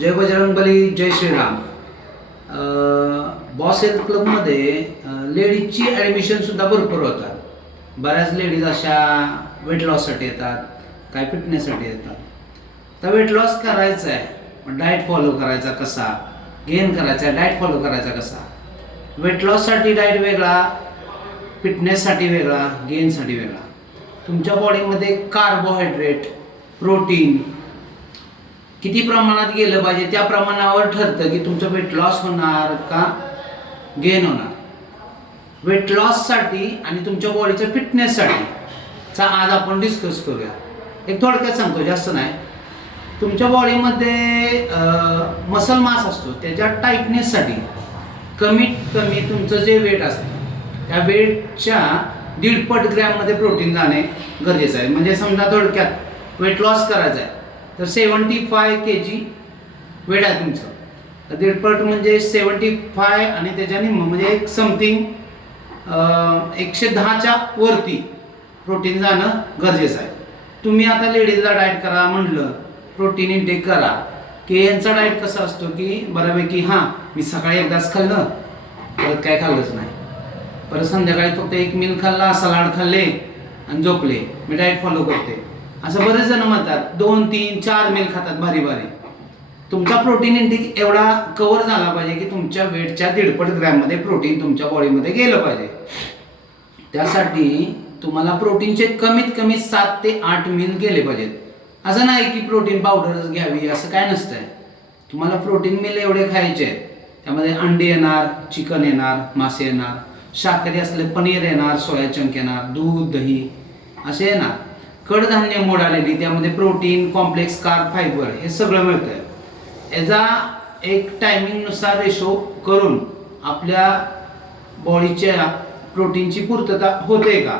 जय बजरंगबली, जय Shriram. Boss health क्लबमध्ये लेडीजची ॲडमिशनसुद्धा भरपूर होतात. बऱ्याच लेडीज अशा वेट लॉससाठी येतात, काय फिटनेससाठी येतात. तर वेट लॉस करायचं आहे, पण डाएट फॉलो करायचा कसा, गेन करायचा आहे, डाएट फॉलो करायचा कसा. वेट लॉससाठी डाएट वेगळा, फिटनेससाठी वेगळा, गेनसाठी वेगळा. तुमच्या बॉडीमध्ये कार्बोहायड्रेट, प्रोटीन किती प्रमाणात गेलं पाहिजे त्या प्रमाणावर ठरतं की तुमचं वेट लॉस होणार का गेन होणार. वेट लॉससाठी आणि तुमच्या बॉडीच्या फिटनेससाठी चा आज आपण डिस्कस करूया. एक थोडक्यात सांगतो, जास्त नाही. तुमच्या बॉडीमध्ये मसल मास असतो, त्याच्या टाईटनेससाठी कमीत कमी तुमचं जे वेट असतं त्या वेटच्या 1.5 पट ग्रॅममध्ये प्रोटीन जाणे गरजेचं आहे. म्हणजे समजा थोडक्यात वेट लॉस करायचं आहे तर 75 kg वेट आहे तुमचं, तर 1.5 पट म्हणजे 75 आणि त्याच्या निम्म म्हणजे एक समथिंग 110च्या वरती प्रोटीन जाणं गरजेचं आहे. तुम्ही आता लेडीजला डाएट करा म्हटलं, प्रोटीन इंटेक करा, की यांचा डाएट कसा असतो की बऱ्यापैकी मी सकाळी एकदाच खाल्लं, परत काय खाल्लंच नाही, परत संध्याकाळी फक्त एक मील खाल्ला, सलाड खाल्ले आणि झोपले, मी डाएट फॉलो करते, असं बरेच जण म्हणतात. 2, 3, 4 मील खातात भारी भारी. तुमचा प्रोटीन इंटेक एवढा कव्हर झाला पाहिजे की तुमच्या वेटच्या 1.5 पट ग्रॅममध्ये प्रोटीन तुमच्या बॉडीमध्ये गेलं पाहिजे. त्यासाठी तुम्हाला प्रोटीनचे कमीत कमी 7 ते 8 मील गेले पाहिजेत. असं नाही की प्रोटीन पावडरच घ्यावी, असं काय नसतंय. तुम्हाला प्रोटीन मील एवढे खायचे आहेत. त्यामध्ये अंडी येणार, चिकन येणार, मासे येणार, शाकाहारी असले पनीर येणार, सोया चंक येणार, दूध, दही असे येणार. कडधान्य मोड आलेली, त्यामध्ये प्रोटीन, कॉम्प्लेक्स कार्ब, फायबर हे सगळं मिळतंय. याचा एक टायमिंगनुसार रेशो करून आपल्या बॉडीच्या प्रोटीनची पूर्तता होते का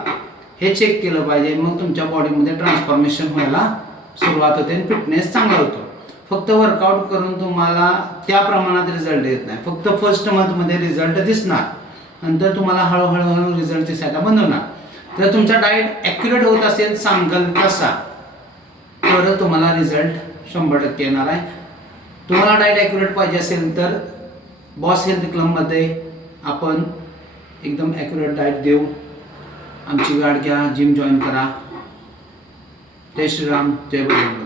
हे चेक केलं पाहिजे. मग तुमच्या बॉडीमध्ये ट्रान्सफॉर्मेशन व्हायला सुरुवात होते आणि फिटनेस चांगला होतो. फक्त वर्कआउट करून तुम्हाला त्या प्रमाणात रिझल्ट येत नाही. फक्त फर्स्ट मंथमध्ये रिझल्ट दिसणार, नंतर तुम्हाला हळूहळू रिझल्ट दिसायला बंद होणार. जर तुमचा डाएट ॲक्युरेट होत असेल सांगल तसा, तर तुम्हाला रिझल्ट 100% येणार आहे. तुम्हाला डाएट ॲक्युरेट पाहिजे असेल तर बॉस हेल्थ क्लबमध्ये आपण एकदम ॲक्युरेट डाएट देऊ. आमची गाठ घ्या, जिम जॉईन करा. जय श्रीराम, जय बजरंग.